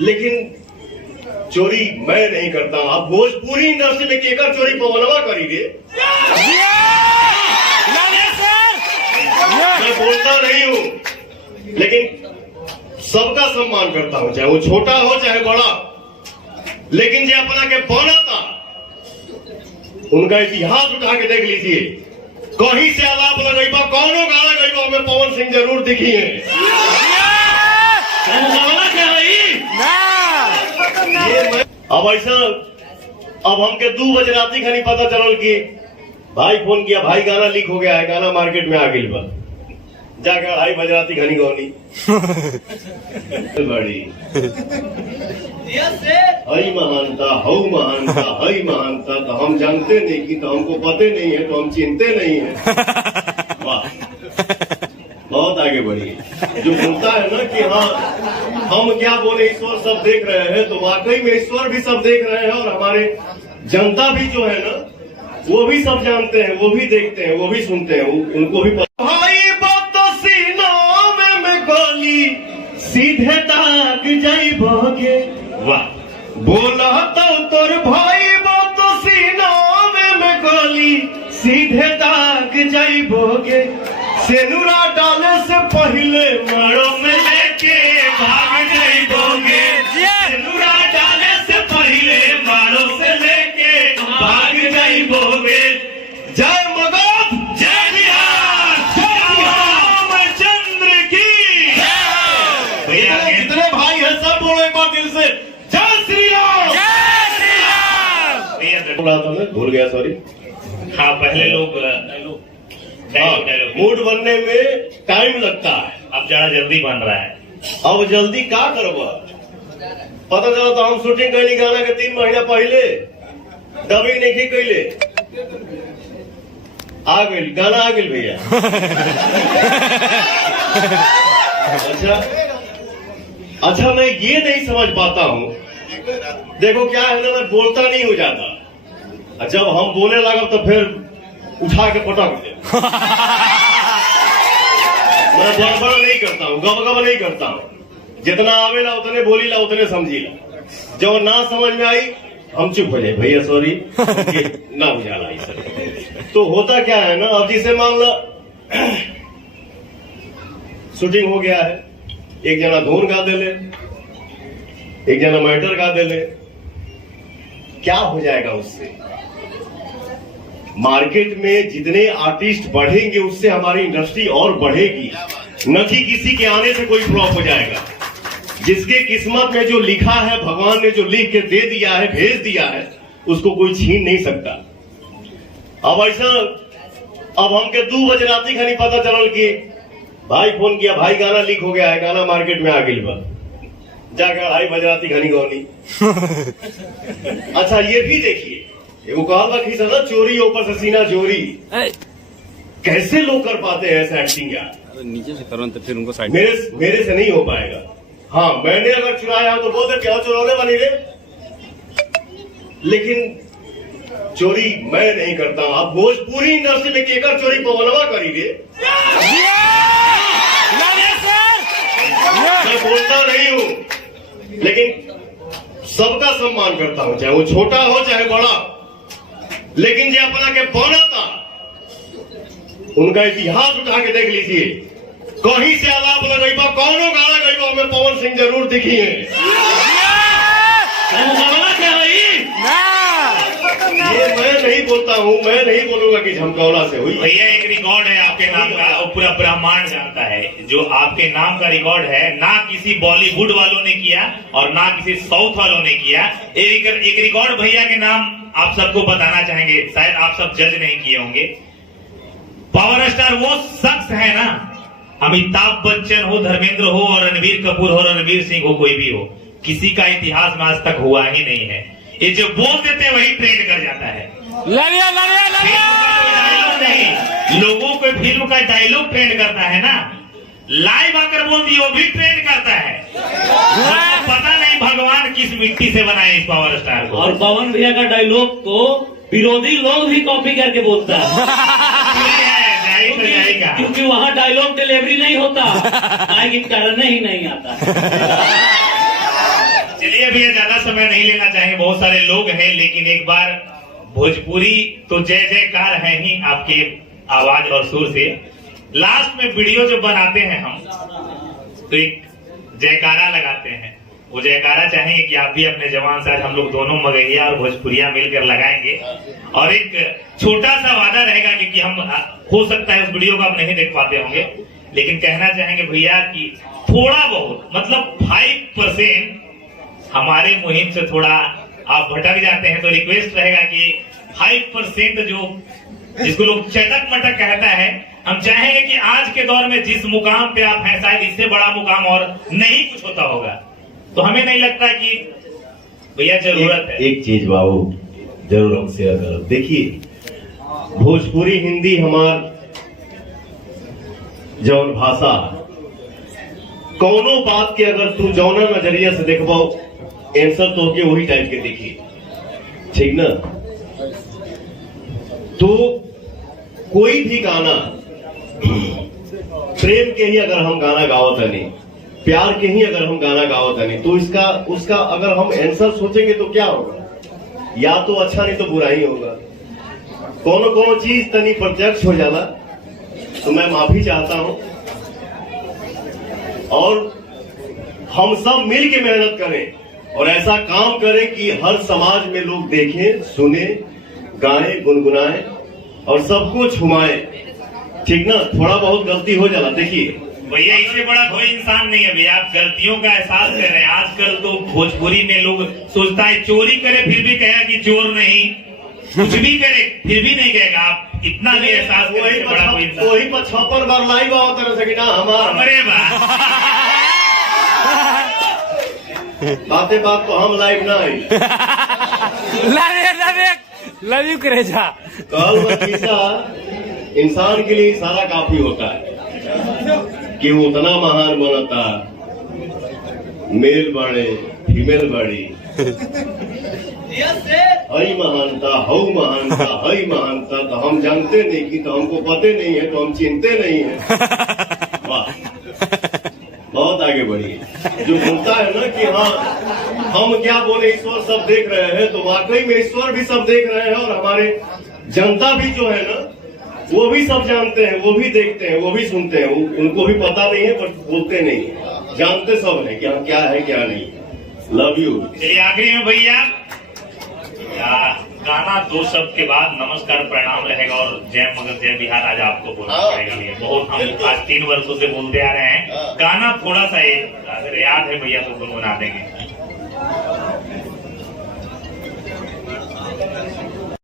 लेकिन चोरी मैं नहीं करता हूं। अब भोजपुरी इंडस्ट्री में केकर चोरी पवनवा करी रे, मैं बोलता नहीं हूं, लेकिन सबका सम्मान करता हूं, चाहे वो छोटा हो चाहे बड़ा। लेकिन जो अपना के बनता उनका इतिहास उठा के देख लीजिए, कहीं से आलाप लगेगा, कौनो गाना गईबा हमें पवन सिंह जरूर दिखी है। अब ऐसा अब हमके 2 बजे राती खानी पता चलल कि भाई फोन किया, भाई गाना लीक हो गया है, गाना मार्केट में आ गई बा, जाकर 2:30 बजे राती खानी गौनी बड़ी हई महानता हऊ महानता हई महानता, तो हम जानते नहीं कि, तो हमको पते नहीं है, तो हम चिंते नहीं है। वाह, बहुत आगे बढ़ी। जो बोलता है ना कि हाँ हम क्या बोले, ईश्वर सब देख रहे हैं, तो वाकई में ईश्वर भी सब देख रहे हैं, और हमारे जनता भी जो है ना वो भी सब जानते हैं, वो भी देखते हैं, वो भी सुनते हैं, उनको भी पता। भाई बात सीना में गोली सीधे दाग जाई भगे, वाह, बोला तो तोर भाई बात सीना में गोली सीधे दाग जाई भोगे, सेनुरा डाले से पहले मारो में लेके भाग जाई भोगे, सेनुरा डाले से पहले मारो से लेके भाग जाई भोगे। जय मगध, जय बिहार, जय रामचंद्र की भैया, जितने भाई हैं सब बोलो एक बार दिल से, जय श्री राम, जय श्री राम। भैया भूल गया, सॉरी। हाँ, पहले लोग मूड बनने में टाइम लगता है, अब ज्यादा जल्दी बन रहा है। अब जल्दी क्या करबा, पता चला तो हम शूटिंग कैली गाना के 3 महीना पहले, डबिंग नहीं कैले, आ गई गाना, आ गई भैया। अच्छा मैं ये नहीं समझ पाता हूँ, देखो क्या है ना, मैं बोलता नहीं हो जाता, जब हम बोलने लगा तो फिर उठा के पटक दे। मैं गड़बड़ नहीं करता हूँ, गबगब नहीं करता हूँ, जितना आवेला उतने बोलीला उतने समझीला, जो ना समझ में आई हम चुप हो जाए, भैया सॉरी ना बुझाला सर। तो होता क्या है ना, अब जिसे मान लो शूटिंग हो गया है, एक जना धुन गा देले, एक जना मैटर गा देले, क्या हो जाएगा उससे? मार्केट में जितने आर्टिस्ट बढ़ेंगे उससे हमारी इंडस्ट्री और बढ़ेगी, न कि किसी के आने से कोई फ्लॉप हो जाएगा। जिसके किस्मत में जो लिखा है, भगवान ने जो लिख के दे दिया है, भेज दिया है, उसको कोई छीन नहीं सकता। अब ऐसा अब हमके 2 बजे राती खानी पता चलल कि भाई फोन किया, भाई गाना लीक हो गया है, गाना मार्केट में आ गई बा, जाकर 2:30 बजे राती खानी गौनी। अच्छा ये भी देखिए, वो कहा कि सदा चोरी ऊपर से सीना चोरी, कैसे लोग कर पाते हैं ऐसा एक्टिंग यार? नीचे से करो तो फिर उनको साइड, मेरे से नहीं हो पाएगा। हाँ मैंने अगर चुराया तो बोलते क्या चुराने बनी रे, लेकिन चोरी मैं नहीं करता हूं। अब भोजपुरी इंडस्ट्री में केकर चोरी पवनवा करी रे, मैं बोलता नहीं हूं, लेकिन सबका सम्मान करता हूं, चाहे वो छोटा हो चाहे बड़ा। लेकिन जो अपना के बनता उनका इतिहास उठा के देख लीजिए, कहीं से आलाप लगेगा, कौनो गाना गईबा हमें पवन सिंह जरूर दिखी है। ये मैं नहीं बोलता हूँ, मैं नहीं बोलूंगा कि झमकौला से हुई। भैया एक रिकॉर्ड है आपके नाम का, और पूरा ब्रह्मांड जानता है, जो आपके नाम का रिकॉर्ड है, ना किसी बॉलीवुड वालों ने किया और ना किसी साउथ वालों ने किया। एक रिकॉर्ड भैया के नाम आप सबको बताना चाहेंगे, शायद आप सब जज नहीं किए होंगे। पावर स्टार वो शख्स है ना, अमिताभ बच्चन हो, धर्मेंद्र हो, और रणबीर कपूर हो, रणवीर सिंह हो, कोई भी हो, किसी का इतिहास में आज तक हुआ ही नहीं है। ये जो बोल देते वही ट्रेंड कर जाता है। डायलॉग नहीं, लोगों को फिल्म का डायलॉग ट्रेंड करता है ना, लाइव आकर बोल दिए वो भी ट्रेंड करता है। पता नहीं भगवान किस मिट्टी से बनाए इस पावर स्टार को। और पवन भैया का डायलॉग तो विरोधी लोग भी कॉपी करके बोलता है, क्योंकि वहाँ डायलॉग डिलीवरी नहीं होता, कारण ही नहीं आता। भैया ज्यादा समय नहीं लेना चाहेंगे, बहुत सारे लोग हैं, लेकिन एक बार भोजपुरी तो जय जयकार है ही आपके आवाज और सुर से। लास्ट में वीडियो जो बनाते हैं हम तो एक जयकारा लगाते हैं, वो जयकारा चाहेंगे कि आप भी अपने जवान साथ हम लोग दोनों मगहिया और भोजपुरिया मिलकर लगाएंगे। और एक छोटा सा वादा रहेगा, क्योंकि हम हो सकता है उस वीडियो को आप नहीं देख पाते होंगे, लेकिन कहना चाहेंगे भैया कि थोड़ा बहुत मतलब 5% हमारे मुहिम से थोड़ा आप भटक जाते हैं, तो रिक्वेस्ट रहेगा कि 5% जो जिसको लोग चटक मटक कहता है, हम चाहेंगे कि आज के दौर में जिस मुकाम पे आप हैं, शायद इससे बड़ा मुकाम और नहीं कुछ होता होगा। तो हमें नहीं लगता कि भैया जरूरत है। एक चीज बाबू जरूर हम शेयर करो। देखिए, भोजपुरी हिंदी हमार जौन भाषा, कौनो बात के अगर तू जौना नजरिया से देखबो आंसर तो के वही टाइप के देखी, ठीक ना। तो कोई भी गाना प्रेम के ही अगर हम गाना गावत है नहीं, प्यार के ही अगर हम गाना गावत है नहीं, तो इसका उसका अगर हम आंसर सोचेंगे तो क्या होगा, या तो अच्छा नहीं तो बुरा ही होगा। कोनो चीज तनी प्रत्यक्ष हो जाला तो मैं माफी चाहता हूं, और हम सब मिल के मेहनत करें और ऐसा काम करें कि हर समाज में लोग देखें, सुने, गाएं, गुनगुनाएं और सबको छुमाएं, ठीक ना। थोड़ा बहुत गलती हो जाला, देखिए भैया इससे बड़ा कोई इंसान नहीं है भैया, आप गलतियों का एहसास कर रहे हैं। आजकल तो भोजपुरी में लोग सोचता है चोरी करे फिर भी कहेगा कि चोर नहीं, कुछ भी करे फिर भी नहीं कहेगा। आप इतना भी एहसास करें, इससे बड़ा कोई इंसान वही 56 बार लाइव आओ तरह से कि ना हमारे बातें बात तो हम लाइव ना आई लव यू करे जा। इंसान के लिए सारा काफी होता है कि वो उतना महान बनता, मेल बड़े फीमेल बड़ी, हई महानता हऊ महानता हई महानता, तो हम जानते नहीं कि, तो हमको पते नहीं है, तो हम चिंते नहीं है। वाह, बहुत आगे बढ़िए। जो बोलता है ना कि हाँ हम क्या बोले, ईश्वर सब देख रहे हैं, तो वाकई में ईश्वर भी सब देख रहे हैं, और हमारे जनता भी जो है ना वो भी सब जानते हैं, वो भी देखते हैं, वो भी सुनते हैं। उनको भी पता नहीं है पर बोलते नहीं, जानते सब है कि हम क्या है क्या नहीं। Love you. चलिए आखिरी में भैया गाना 2 शब्द के बाद नमस्कार प्रणाम रहेगा, और जय मगध जय बिहार आज आपको बोलना पड़ेगा भैया। बहुत हम आज 3 वर्षों से बोलते आ रहे हैं, गाना थोड़ा सा अगर याद है भैया तो गुनगुना देंगे।